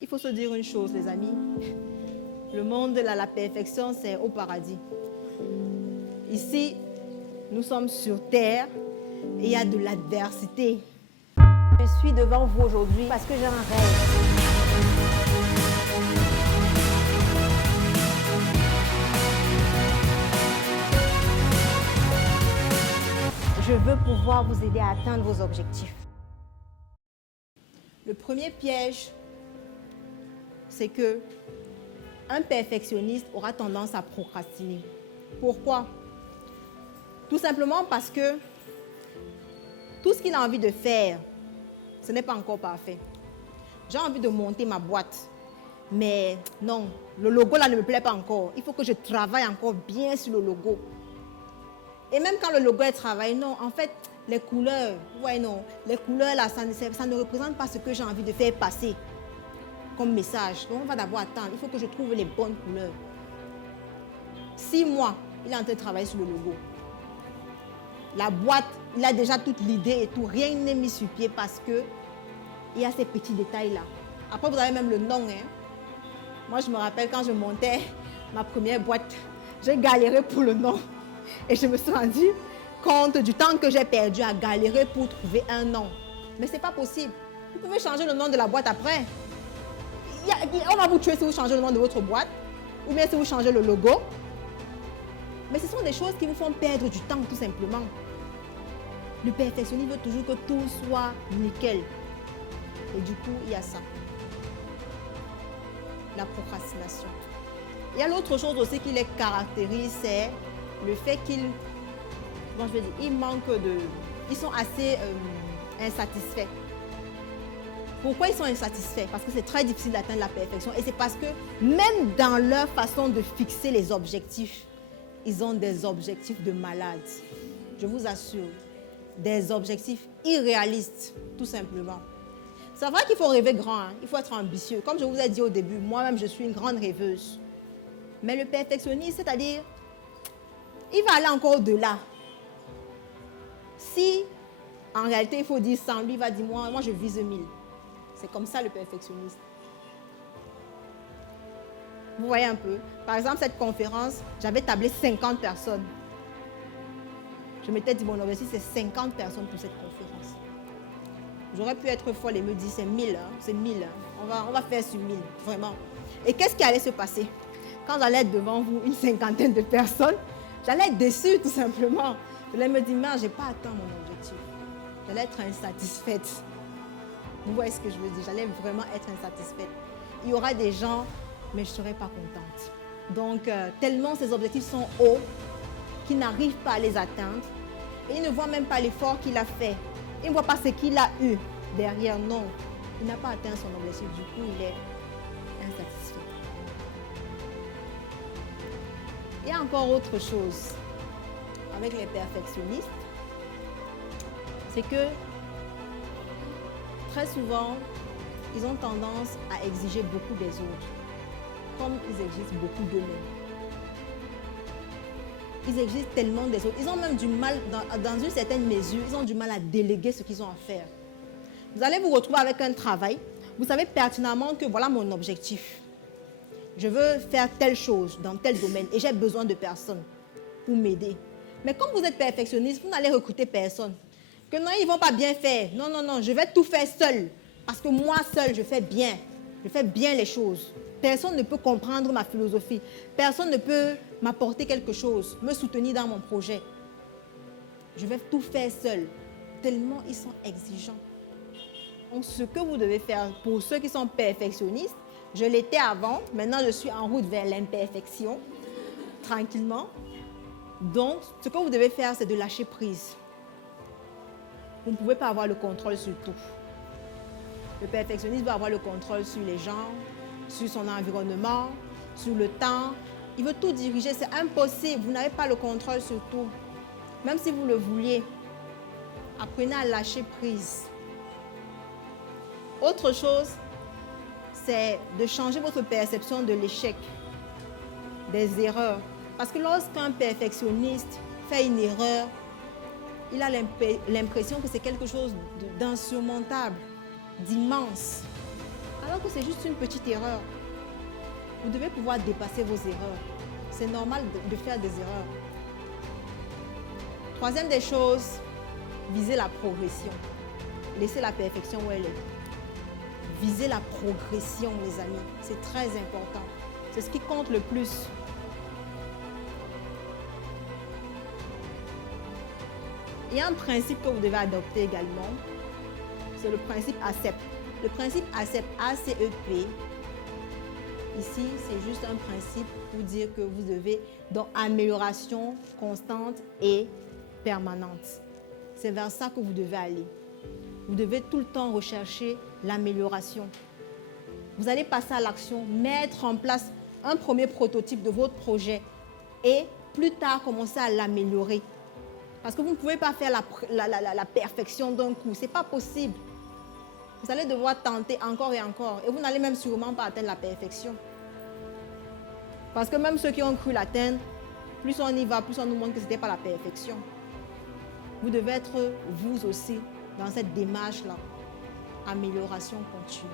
Il faut se dire une chose, les amis. Le monde de la perfection, c'est au paradis. Ici, nous sommes sur terre et il y a de l'adversité. Je suis devant vous aujourd'hui parce que j'ai un rêve. Je veux pouvoir vous aider à atteindre vos objectifs. Le premier piège, c'est que un perfectionniste aura tendance à procrastiner. Pourquoi? Tout simplement parce que tout ce qu'il a envie de faire, ce n'est pas encore parfait. J'ai envie de monter ma boîte, mais non, le logo là ne me plaît pas encore. Il faut que je travaille encore bien sur le logo. Et même quand le logo est travaillé, non, en fait, les couleurs, ouais, non, les couleurs là, ça ne représente pas ce que j'ai envie de faire passer comme message. Donc on va d'abord attendre, il faut que je trouve les bonnes couleurs. 6 mois, il est en train de travailler sur le logo. La boîte, il a déjà toute l'idée et tout, rien n'est mis sur pied parce que il y a ces petits détails là. Après, vous avez même le nom. Hein. Moi, je me rappelle quand je montais ma première boîte, j'ai galéré pour le nom. Et je me suis rendu compte du temps que j'ai perdu à galérer pour trouver un nom. Mais ce n'est pas possible. Vous pouvez changer le nom de la boîte après. On va vous tuer si vous changez le nom de votre boîte ou bien si vous changez le logo. Mais ce sont des choses qui vous font perdre du temps tout simplement. Le perfectionniste veut toujours que tout soit nickel. Et du coup, il y a ça. La procrastination. Il y a l'autre chose aussi qui les caractérise, c'est le fait qu'ils ils sont assez insatisfaits. Pourquoi ils sont insatisfaits? Parce que c'est très difficile d'atteindre la perfection. Et c'est parce que même dans leur façon de fixer les objectifs, ils ont des objectifs de malades. Je vous assure, des objectifs irréalistes, tout simplement. C'est vrai qu'il faut rêver grand, hein? Il faut être ambitieux. Comme je vous ai dit au début, moi-même, je suis une grande rêveuse. Mais le perfectionniste, c'est-à-dire, il va aller encore au-delà. Si, en réalité, il faut dire 100, lui va dire, moi je vise 1000. C'est comme ça le perfectionniste. Vous voyez un peu. Par exemple, cette conférence, j'avais tablé 50 personnes. Je m'étais dit, mon objectif, c'est 50 personnes pour cette conférence. J'aurais pu être folle et me dire, c'est 1000, hein, c'est 1000. Hein. On va faire sur 1000, vraiment. Et qu'est-ce qui allait se passer? Quand j'allais être devant vous, une cinquantaine de personnes, j'allais être déçue, tout simplement. J'allais me dire, mais je n'ai pas atteint mon objectif. J'allais être insatisfaite. Vous voyez ce que je veux dire? J'allais vraiment être insatisfaite. Il y aura des gens, mais je ne serai pas contente. Donc, tellement ces objectifs sont hauts qu'ils n'arrivent pas à les atteindre. Et ils ne voient même pas l'effort qu'il a fait. Ils ne voient pas ce qu'il a eu derrière. Non, il n'a pas atteint son objectif. Du coup, il est insatisfait. Il y a encore autre chose avec les perfectionnistes. C'est que très souvent, ils ont tendance à exiger beaucoup des autres, comme ils exigent beaucoup d'eux-mêmes. Ils exigent tellement des autres. Ils ont même du mal, dans une certaine mesure, ils ont du mal à déléguer ce qu'ils ont à faire. Vous allez vous retrouver avec un travail. Vous savez pertinemment que voilà mon objectif. Je veux faire telle chose dans tel domaine et j'ai besoin de personnes pour m'aider. Mais comme vous êtes perfectionniste, vous n'allez recruter personne. Que non, ils ne vont pas bien faire. Non, non, non, je vais tout faire seul. Parce que moi seul, je fais bien. Je fais bien les choses. Personne ne peut comprendre ma philosophie. Personne ne peut m'apporter quelque chose, me soutenir dans mon projet. Je vais tout faire seul. Tellement ils sont exigeants. Donc, ce que vous devez faire pour ceux qui sont perfectionnistes, je l'étais avant, maintenant je suis en route vers l'imperfection, tranquillement. Donc, ce que vous devez faire, c'est de lâcher prise. Vous ne pouvez pas avoir le contrôle sur tout. Le perfectionniste doit avoir le contrôle sur les gens, sur son environnement, sur le temps. Il veut tout diriger, c'est impossible. Vous n'avez pas le contrôle sur tout. Même si vous le vouliez, apprenez à lâcher prise. Autre chose, c'est de changer votre perception de l'échec, des erreurs. Parce que lorsqu'un perfectionniste fait une erreur, il a l'impression que c'est quelque chose d'insurmontable, d'immense. Alors que c'est juste une petite erreur. Vous devez pouvoir dépasser vos erreurs. C'est normal de faire des erreurs. Troisième des choses, visez la progression. Laissez la perfection où elle est. Visez la progression, les amis. C'est très important. C'est ce qui compte le plus. Il y a un principe que vous devez adopter également. C'est le principe ACEP. Le principe ACEP, A-C-E-P, ici, c'est juste un principe pour dire que vous devez dans amélioration constante et permanente. C'est vers ça que vous devez aller. Vous devez tout le temps rechercher l'amélioration. Vous allez passer à l'action, mettre en place un premier prototype de votre projet et plus tard commencer à l'améliorer. Parce que vous ne pouvez pas faire la perfection d'un coup. Ce n'est pas possible. Vous allez devoir tenter encore et encore. Et vous n'allez même sûrement pas atteindre la perfection. Parce que même ceux qui ont cru l'atteindre, plus on y va, plus on nous montre que ce n'était pas la perfection. Vous devez être vous aussi dans cette démarche-là. Amélioration continue.